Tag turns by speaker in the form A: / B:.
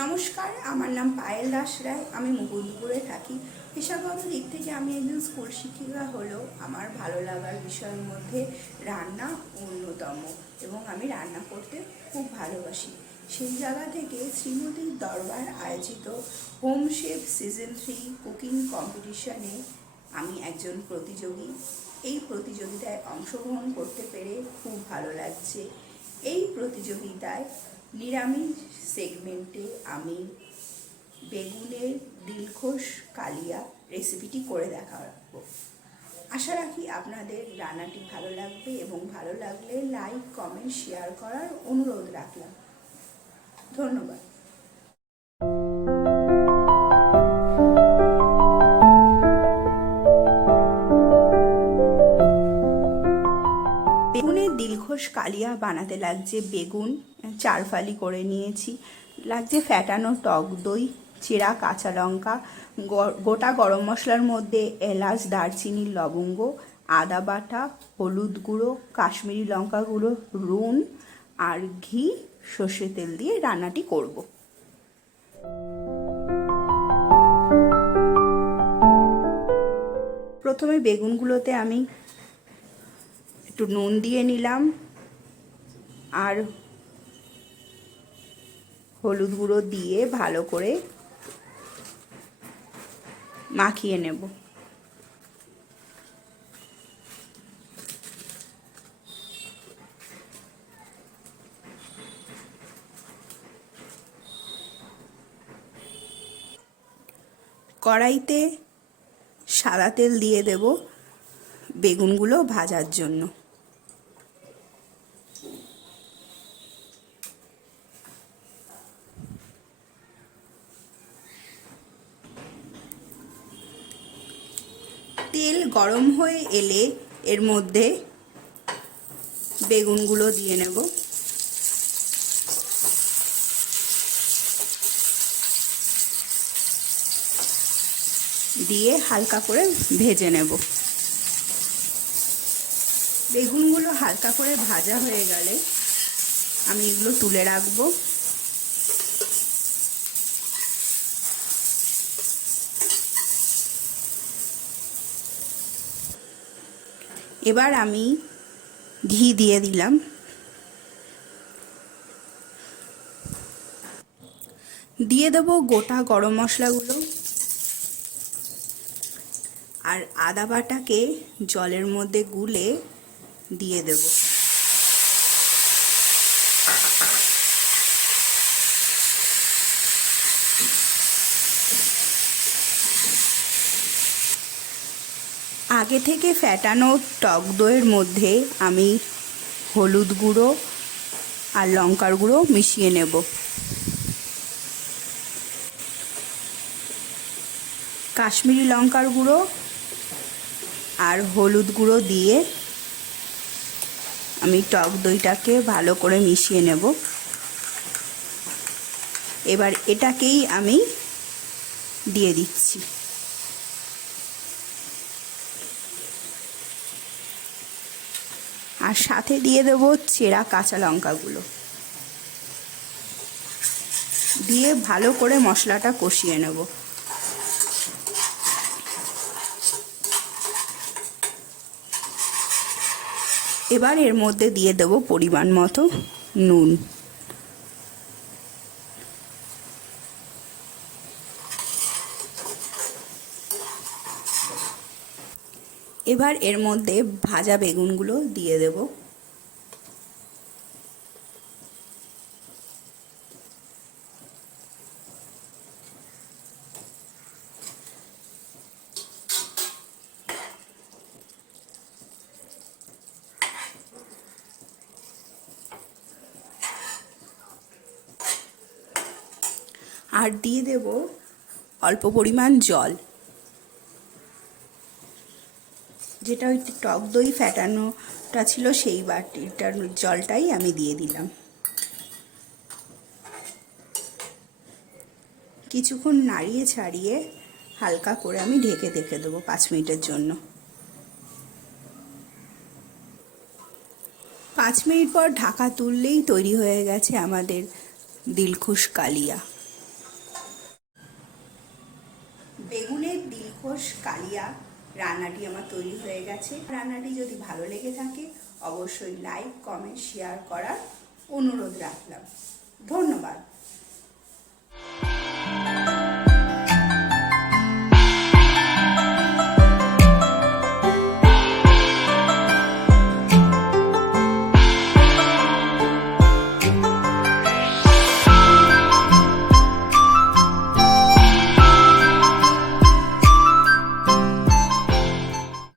A: নমস্কার, আমার নাম পায়েল দাস রায়, আমি মুকুন্দপুরে থাকি। পেশাগত দিক থেকে আমি একজন স্কুল শিক্ষিকা হলেও আমার ভালো লাগার বিষয়ের মধ্যে রান্না অন্যতম এবং আমি রান্না করতে খুব ভালোবাসি। সেই জায়গা থেকে শ্রীমতীর দরবার আয়োজিত home chef season three cooking কম্পিটিশনে আমি একজন প্রতিযোগী। এই প্রতিযোগিতায় অংশগ্রহণ করতে পেরে খুব ভালো লাগছে। এই প্রতিযোগিতায় নিরামিষ সেগমেন্টে আমি বেগুনের দিলখোশ কালিয়া রেসিপিটি করে দেখাবো। আশা রাখি আপনাদের রান্নাটি ভালো লাগবে এবং ভালো লাগলে লাইক কমেন্ট শেয়ার করার অনুরোধ রাখলাম। ধন্যবাদ। দিলখোশ কালিয়া বানাতে লাগছে বেগুন চার ফালি করে নিয়েছি। লাগছে ফ্যাটানো টক দই, চেরা কাঁচা লঙ্কা গোটা গরম মশলার মধ্যে এলাচ, দারচিনি, লবঙ্গ, আদা বাটা, হলুদ গুঁড়ো, কাশ্মীরি লঙ্কা গুঁড়ো, রুন আর ঘি, সর্ষে তেল দিয়ে রান্নাটি করব। প্রথমে বেগুনগুলোতে আমি একটু নুন দিয়ে নিলাম। আর হলুদ গুঁড়ো দিয়ে ভালো করে মাখিয়ে নেব। কড়াইতে সাদা তেল দিয়ে দেব বেগুনগুলো ভাজার জন্য। তেল গরম হয়ে এলে এর মধ্যে বেগুনগুলো দিয়ে নেব। দিয়ে হালকা করে ভেজে নেব। বেগুনগুলো হালকা করে ভাজা হয়ে গেলে আমি এগুলো তুলে রাখব। এবার আমি ঘি দিয়ে দিলাম। দিয়ে দেব গোটা গরম মশলাগুলো। আর আদা বাটাকে জলের মধ্যে গুলে দিয়ে দেব। আগে থেকে ফ্যাটানো টক দইয়ের মধ্যে আমি হলুদ গুঁড়ো আর লঙ্কার গুঁড়ো মিশিয়ে নেব। কাশ্মীরি লঙ্কার গুঁড়ো আর হলুদ গুঁড়ো দিয়ে আমি টক দইটাকে ভালো করে মিশিয়ে নেব। এবার এটাকেই আমি দিয়ে দিচ্ছি। আর সাথে দিয়ে দেবো চেরা কাঁচা লঙ্কাগুলো। দিয়ে ভালো করে মশলাটা কষিয়ে নেব। এবার এর মধ্যে দিয়ে দেবো পরিমাণ মতো নুন। এবার এর মধ্যে ভাজা বেগুনগুলো দিয়ে দেব। আর দিয়ে দেব অল্প পরিমাণ জল। যেটা ওই টক দই ফ্যাটানোটা ছিল সেই বাটিটার জলটাই আমি দিয়ে দিলাম। কিছুক্ষণ নাড়িয়ে ছাড়িয়ে হালকা করে আমি ঢেকে দেখে দেবো পাঁচ মিনিটের জন্য। পাঁচ মিনিট পর ঢাকা তুললেই তৈরি হয়ে গেছে আমাদের দিলখুশ কালিয়া। বেগুনের দিলখুশ কালিয়া রান্নাটি আমার তৈরি হয়ে গেছে। রান্নাটি যদি ভালো লেগে থাকে, অবশ্যই লাইক কমেন্ট শেয়ার করার অনুরোধ রাখলাম। ধন্যবাদ।